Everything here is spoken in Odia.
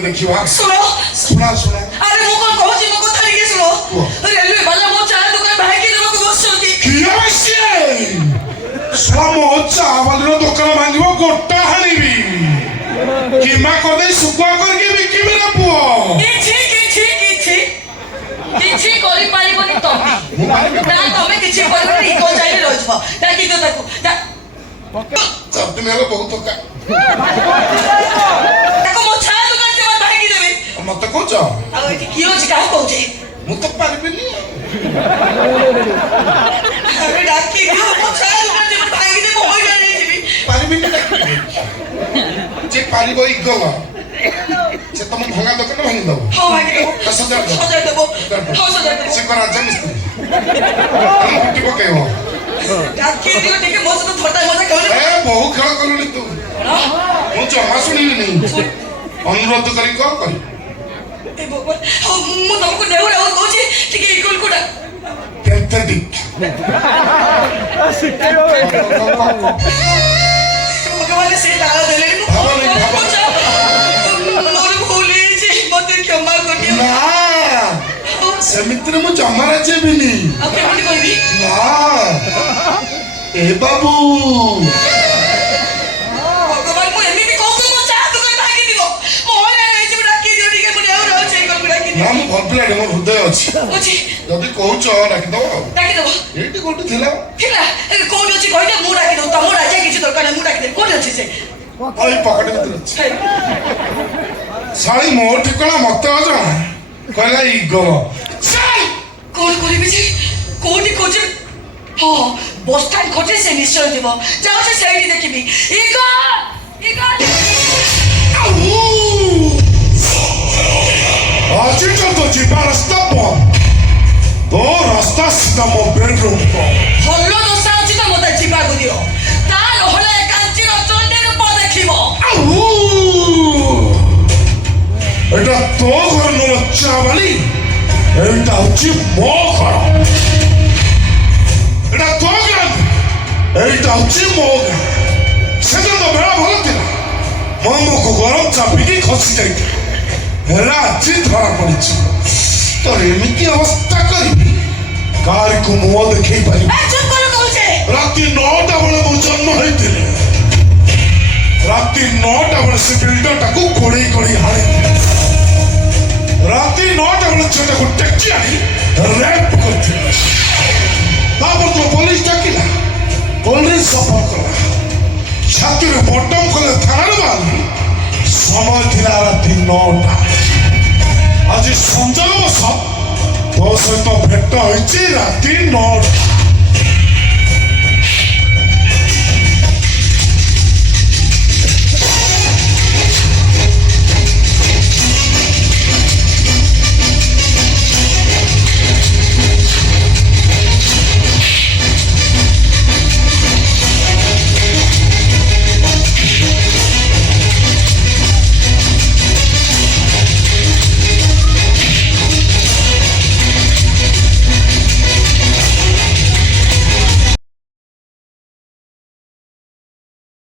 ଦେଖିବା ଶୁଣ ଶୁଣା ଶୁଣା ଆରେ ମୁଁ କଣ କହୁଛି ମୋ କଥା ଟିକେ ଶୁଣ ରେଲୱେ ବାଲା ମୋ ଚା ଦୋକାନ ଭାଙ୍ଗି ଦେବାକୁ ବସିଛନ୍ତି କିଏ ସିଏ ଶଳା ମୋ ଚା ବାଲିର ଦୋକାନ ଭାଙ୍ଗିବ ଗୋଟା ହାଣିବି କିମା କରିଦେଇ ଶୁଖୁଆ କରିକି ବିକିବି ନା ପୁଅ କିଛି କିଛି କିଛି କିଛି କରିପାରିବନି ତମେ ନା ତମେ କିଛି କରିବନି ଇକୋ ଚାଇଲେ ରହିଯିବ ଡାକି ଦିଅ ତାକୁ ଚାରିଦିନ ହେଲା ବହୁତ ତାକୁ ମୋ ଚା ଦୋକାନ ସେମାନେ ଭାଙ୍ଗି ଦେବେ ମତେ କହୁଛ ଆଉ ଏଠି କିଏ ଅଛି କାହାକୁ କହୁଛି ମୁଁ ତ ପାରିବିନି ଆରେ ଡାକି ଦିଅ ମୋ ଚା ଦୋକାନ ସେମାନେ ଭାଙ୍ଗି ଦେବେ ହଇରାଣ ହେଇଯିବି ପାରିବିନି ଯେ ପାରିବ ଇଗଲ ସେ ତମ ଭଙ୍ଗା ଦୋକାନ ଭାଙ୍ଗି ଦବ ହଁ ଭାଙ୍ଗି ଦେବ ସଜାଇ ଦେବ ହଁ ସଜାଇ ଦେବ ସେ ରାଜା ମିସ୍ତ୍ରୀ ଫୁଟି ପକେଇବ ଡାକି ଦିଅ ଟିକେ ମୋ ସହିତ ଥଟ୍ଟା ମଜା କର ବହୁ ଖେଳ କଲୁଣି ତୁ ମୁଁ ଜମା ଶୁଣିବିନି ଅନୁରୋଧ କରି କଣ କରିବି ଏ ଭଗବାନ ହଉ ମୁଁ ତମକୁ ନେଉଳ ଆଉ କହୁଛି ଟିକେ ଇକୁଲକୁ ଡାକ ପ୍ୟାଥେଟିକ୍ ଭଗବାନ ସେ ତାଳ ଦେଲେଣି ମୋର ଭୁଲ ହେଇଛି ମତେ କ୍ଷମା କରିଦିଅ ନା ସେମିତିରେ ମୁଁ ଜମା ରାଜି ହେବିନି ଆଉ କେମିତି କହିବି ନା ଏ ବାବୁ ଭଗବାନ ମୁଁ ଏମିତି କହୁଛି ମୋ ଚା ଦୋକାନ ଭାଙ୍ଗି ଦିଅ ମୋ ହଇରାଣ ହେଇଯିବ ଡାକି ଦିଅ ଟିକେ ମୁଁ ନେଉଳ ଅଛି ଇକୁଲକୁ ଡାକି ଦିଅ ନା ମୁଁ ଭଲ ପିଲାଟେ ମୋ ହୃଦୟ ଅଛି ଅଛି ଯଦି କହୁଛ ଡାକିଦବ ଆଉ ଡାକିଦେବ ଏଇଠି କୋଉଠି ଥିଲା ଥିଲା କୋଉଠି ଅଛି କହିଦେ ମୁଁ ଡାକିଦେବ ତମ ରାଜା କିଛି ଦରକାର ନାହିଁ ମୁଁ ଡାକିଦେବି କୋଉଠି ଅଛି ସେ ଏଇ ପକେଟ ଭିତରେ ଅଛି ଶାଳି ମୋ ଠିକଣା ମତେ ଅଜଣା କହିଲା ଇଗଲ କଣ କରିବି ଯେ କୋଉଠି ଖୋଜିବି ହଁ ବସଷ୍ଟାଣ୍ଡ ଖୋଜେ ସେ ନିଶ୍ଚୟ ଥିବ ଯାଉଛି ସେଇଠି ଦେଖିବି ଆଜି ତ ଯିବା ରାସ୍ତା ବନ୍ଦ ତୋ ରାସ୍ତା ସିଧା ମୋ ବେଡରୁମ୍ ଭଲ ଦୋଷା ଅଛି ତ ମତେ ଯିବାକୁ ଦିଅ ତା ନହେଲେ କାଞ୍ଚିର ଚଣ୍ଡୀ ରୂପ ଦେଖିବ এটা তো ঘর নয় চাবালি এটা হচ্ছে মো ঘর এটা তো গ্রাম এইটা হচ্ছে মো গ্রাম সেদিন তো বেড়া ভালো ଥିଲା ମୋ ମୁଖ ଗରମ ଚାପିକି ଖସି ଯାଇଥିଲା ହେଲେ ଆଜି ଧରା ପଡିଛି ତୋର ଏମିତି ଅବସ୍ଥା କରିବି କାହାରିକୁ ମୁହଁ ଦେଖେଇ ପାରିବି ରାତି 9ଟା ବେଳେ ମୁଁ ଜନ୍ମ ହେଇଥିଲି ରାତି 9ଟା ବେଳେ ସେ ବିଲ୍ଡରଟାକୁ ଗୋଡେଇ ଗୋଡେଇ ହାଣିଥିଲି ରାତି 9ଟା ବେଳେ ଝିଅଟାକୁ ଟେକି ଆଣି ରେପ୍ କରିଥିଲି ତାପରେ ତ ପୋଲିସ ଡାକିଲା ପୋଲିସ ସଫର କଲା ଛାତିରେ ବଟମ କଲେ ଥାନାରେ ବାହାରିଲି ସମୟ ଥିଲା ରାତି 9ଟା ଆଜି ସଂଯୋଗ ବସ ତୋ ସହିତ ଭେଟ ହେଇଛି ରାତି 9ଟା